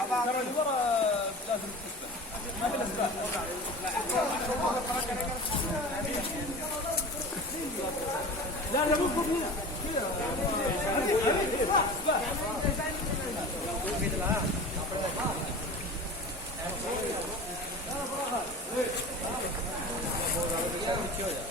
هذا ترى اللي ورا لازم تسبح ما في الاسباب. لا لا مو هنا كذا.